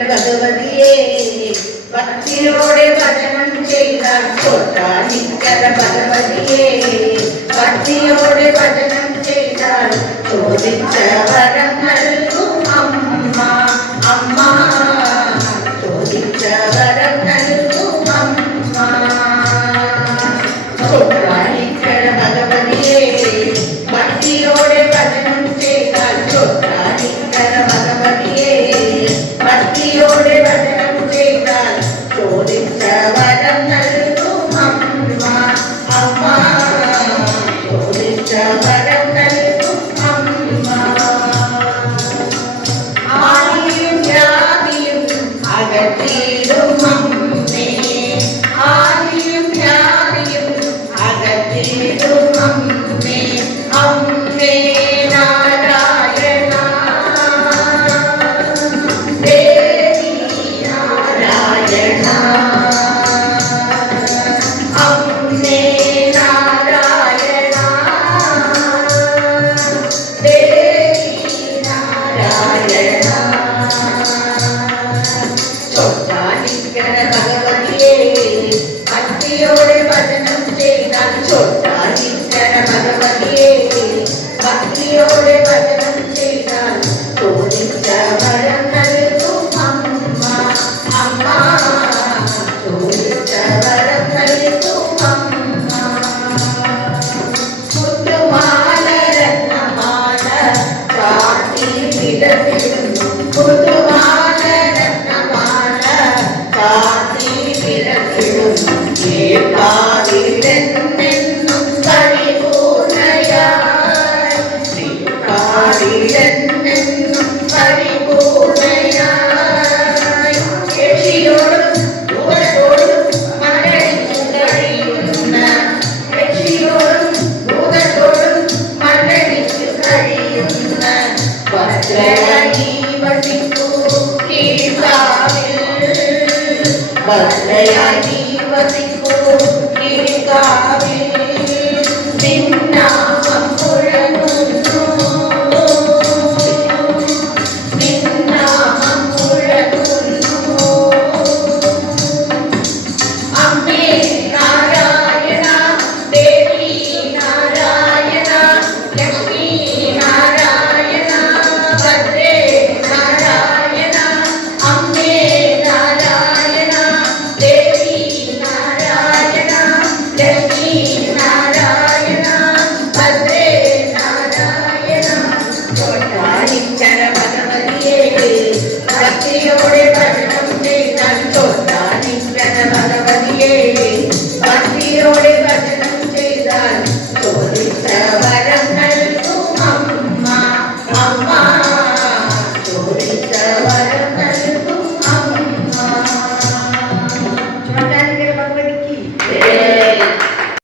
ഭഗവതിയെ ഭക്തിയോടെ ഭജനം ചെയ്താൽ ചോട്ടാനിക്കര ഭഗവതിയെ ഭക്തിയോടെ ഭജനം ചെയ്താൽ ചോദിച്ച വരം നൽകും അമ്മ അമ്മ ചോദിച്ച വരം നൽകും അമ്മ ചോട്ടാനിക്കര ഭഗവതിയെ ഭക്തിയോടെ ഭജനം ചെയ്താൽ ചോട്ടാനിക്കര ഭഗവതിയെ ഭക്തിയോടെ ഭജനം ചെയ്താൽ ചോദിച്ച വരം നൽകും അമ്മ അമ്മ ചോദിച്ച വരം നൽകും അമ്മ ആദിയും വ്യാധിയും അകറ്റിയിടും അമ്മേ ആദിയും വ്യാധിയും അകറ്റിയിടും അമ്മേ അമ്മേ ഭഗവതിയെ ഭക്തിയോടെ ഭജനം ചെയ്താൽ ചോട്ടാനിക്കര ഭഗവതിയെ ഭക്തിയോടെ ഭജനം ചെയ്താൽ ചോദിച്ച വരം നൽകും അമ്മ അമ്മ ചോദിച്ച വരം നൽകും അമ്മ പുതുമാല രത്നമാല കാട്ടി വിലസിടുന്നു പുതുമാല രത്നമാല കാട്ടി വിലസിടുന്നു കാവിലെന്നെന്നും പരിപൂർണയായി കാവിലെന്നെന്നും പരിപൂർണയായി യക്ഷിയോടും ഭൂതത്തോടും മലടിച്ചു കഴിയുന്ന യക്ഷിയോടും ഭൂതത്തോടും മലടിച്ചു കഴിയുന്ന ഭദ്രയായി വസിക്കൂ കീഴ്കാവിൽ ഭദ്രയായി വസിക്കൂ കീഴ്കാവിൽ